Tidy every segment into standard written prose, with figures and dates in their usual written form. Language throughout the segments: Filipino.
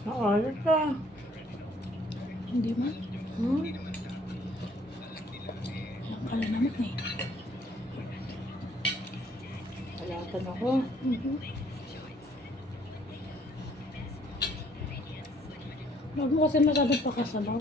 Naalit ka. Hindi man. Alam ka na naman eh. Alatan ako. Huwag mo kasi masyadong pakasabaw.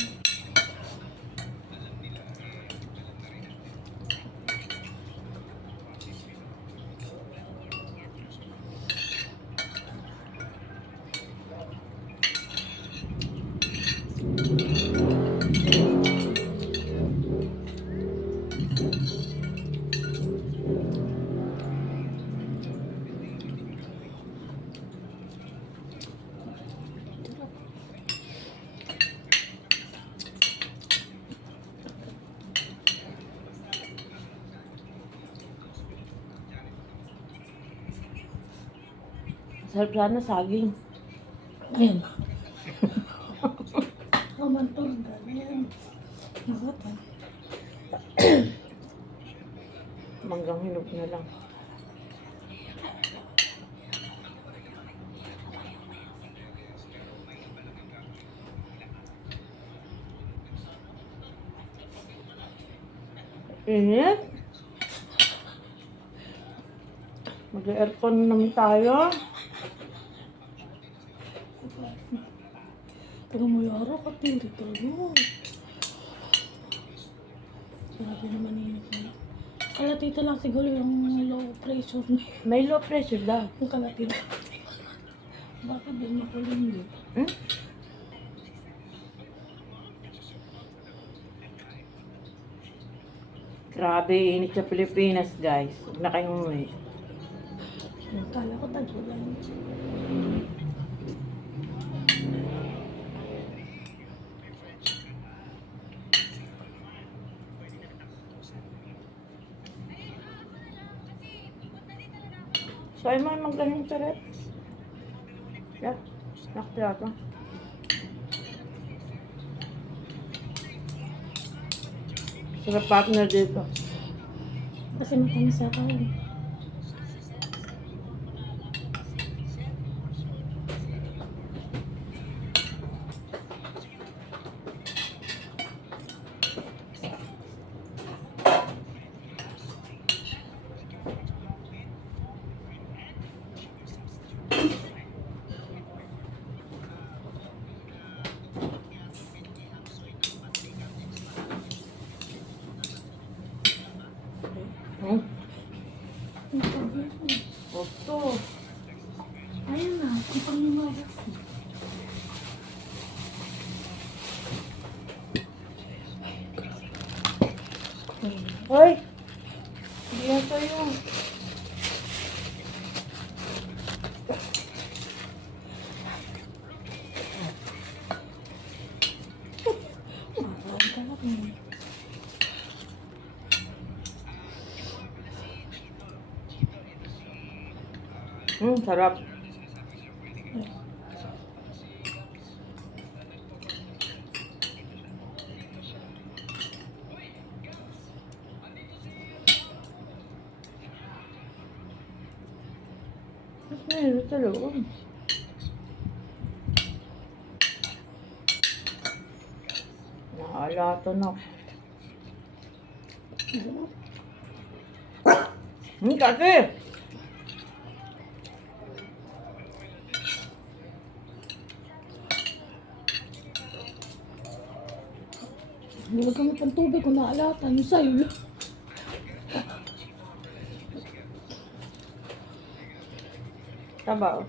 Sarap sana saging. Ayan. Kamantor ganyan. Nakata. Manggang hinog na lang. Init. Mag-aircon naman tayo. Taga mo yara ka tiri talaga. Grabe naman init na. Kalatita lang siguro yung low pressure na. May low pressure daw. Yung kalatita. Baka din makulimli. Grabe, init sa Pilipinas, guys. Huwag na kayong umuwi. Kala ko tag-ulan. So, ay mga magaling sa rep. Yeah, nakatira ito. Sarap partner dito. Kasi matamis ako eh. Hmm? Ang sabi ko. Oto. Ayun na, ang pangimagas. Hoy! Hindi yan sa'yo. Marami ka lang eh. Sarap. Mas meron sa loob. Nakalato na. Kasi! Huwag kang pang tubig kung naalatan. Yung sa'yo lang. Sabaw.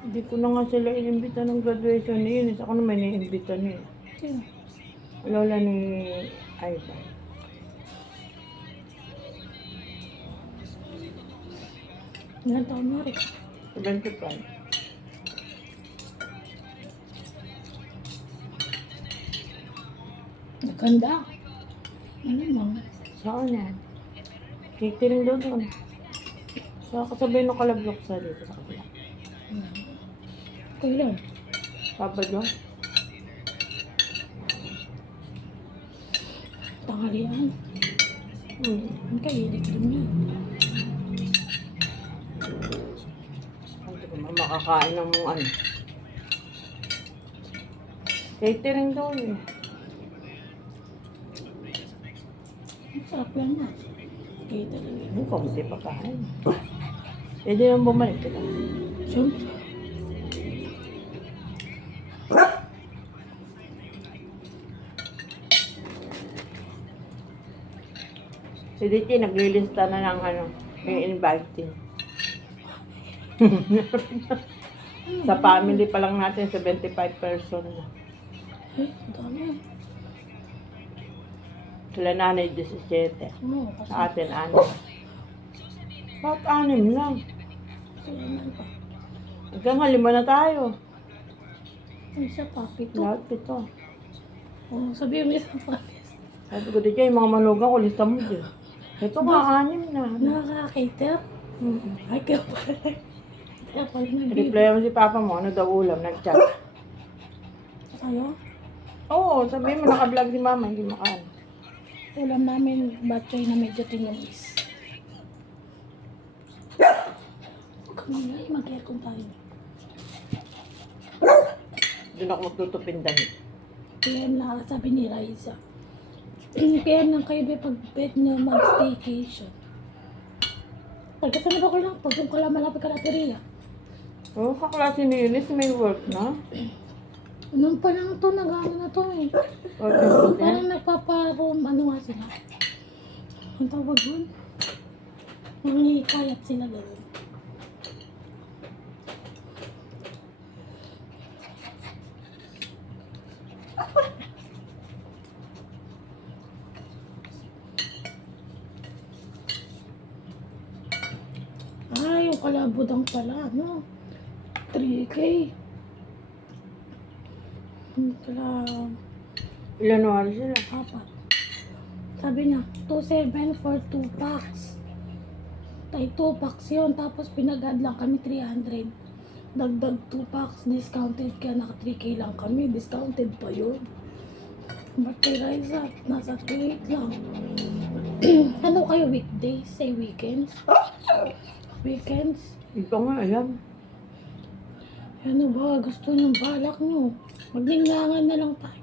Hindi ko na nga sila inimbita ng graduation ni Eunice. Ako naman iniimbita niya. Sino? Lola ni Ivan. Ilan taon na rin? 75. Nagkanda. Ano mo? Saan yan? Catering daw doon. Sa kasabay ng kalablok sa dito sa kabila. Kailan? Sabado. Tanghalian. Ang kahilig din niya. Hindi ko makakain ng ano. Catering daw yun. Ang sarap yan na. Kita lang yun. Hindi ko kasi pagkain. Pwede naman bumalik kita. Siyempre. Si Diti naglilista na ng ano, i-inviting. Sa family pa lang natin, 75 person na. Dami. Sila nanay 17. Oo, kasi Sa atin, 6. Bakit 6 lang? sila man pa. Hanggang 5 na tayo. Ang isa pa, 7. Lahat 7. Oo, sabihin mo isa pa. Sabi ko dito, yung mga manugang ko, lista mo dyan. Ito nga, 6 na. Nakaka-cater? Ay, kaya pala. Kaya pala nag-give. Reply mo si Papa mo, ano daw ulam, nag-chat. Sa'yo? Oo, sabihin mo, naka-vlog si Mama, hindi makaano. Ulam namin, batchoy na medyo tinamis. Kami na, mag-aircon tayo. Doon ako magtutupin dahil. Kaya na, sabi ni Raisa. Kaya nang kayo ba pag-bet nyo mag-staycation? Pagkasama ba ko lang to? Kung kala malapit ka na Peria. Oo, kaklase ni Eunice, may work na. Anong pa lang to, nag-ano na to eh. Work na. Parang nagpaparoom, ano nga sila. Ang tawag dun? Nangihikayat sila gano'n. Ay, yung kalabudang pala, no? 3K. Kala, Ilan oras sila? apat. Sabi niya, 2.7 for 2 packs. Tay 2 packs yun, tapos pinag-add lang kami 300. Dagdag 2 packs, discounted kaya naka 3K lang kami, discounted pa yun. Ba't kay Raisa, nasa 2.8 lang. Ano kayo, weekdays? Say weekends? Weekends? Ito nga, ayan. Ano ba, gusto nyo, balak nyo. Magningangan na lang tayo.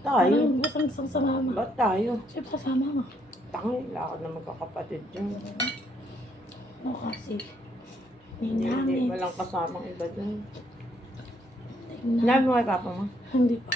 Tayo. Basang isang sama. Ba't tayo? Siyempre kasama nga. Tangay, lakad na magkakapatid dyan. O kasi, Hindi, ninamit. walang kasamang iba dyan. Tingnan. Sinabi mo kay Papa mo? Hindi pa.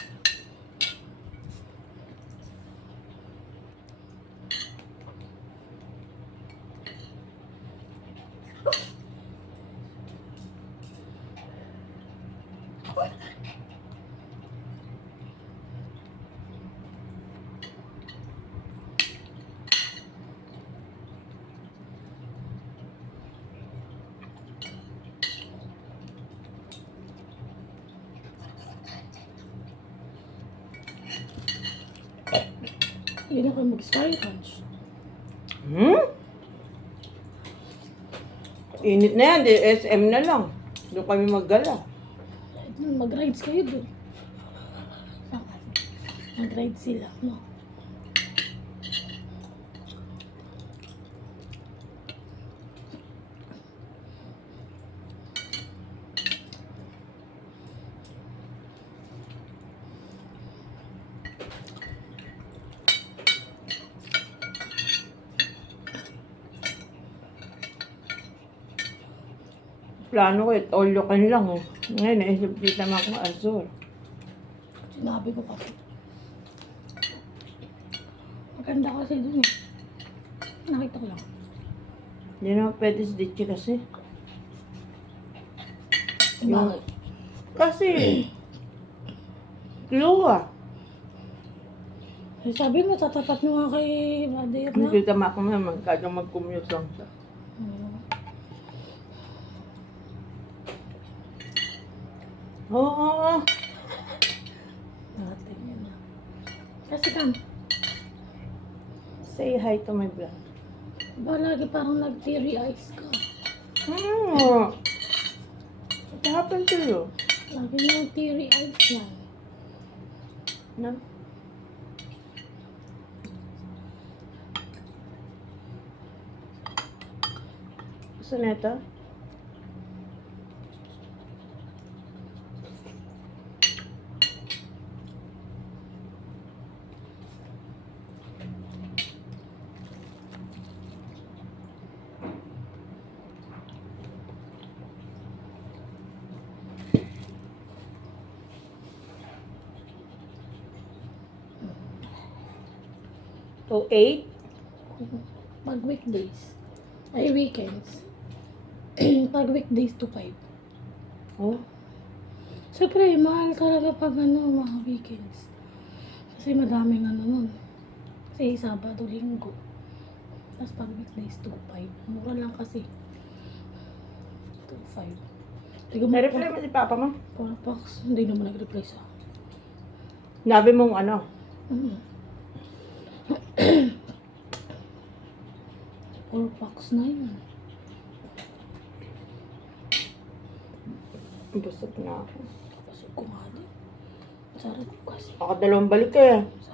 Yun ako mag-sky punch. Init na yan, di SM na lang. Doon kami maggala. Mag-rides kayo dun. Mag-ride sila, no? Plano ko, all you can lang eh. Ngayon, naisip dito naman akong Azul. Sinabi ko kasi. Maganda kasi dun eh. Nakita ko lang. Hindi naman pwede si Dichi kasi. Bakit? Kasi, clue ah. Eh, sabi mo, tatapat mo nga kay Badir na. Hindi tama ko naman, kaya mag-commute lang siya. Hmm. Oo. Natin yun na. Kasi kam, Say hi to my vlog. ba lagi parang nag-teary eyes ka. What happened to you? Lagi na teary eyes yan. No? Gusto nito? To 8? Pag weekdays. Ay, weekends. Pag weekdays to 5. Oh. Siyempre, mahal talaga pag ano, mga weekends. Kasi madaming ano nun. Kasi Sabado, Linggo. Tapos pag weekdays to 5. Mura lang kasi. To 5. Tiga mo Na-reply mo si Papa mo? 4 packs. Hindi naman nag-reply sa. Nabi mong ano? Mm. 4 packs na yun. Busog na ako. Pasok ko nga din. Sarap kasi. Ako dalawang balik eh. Sarap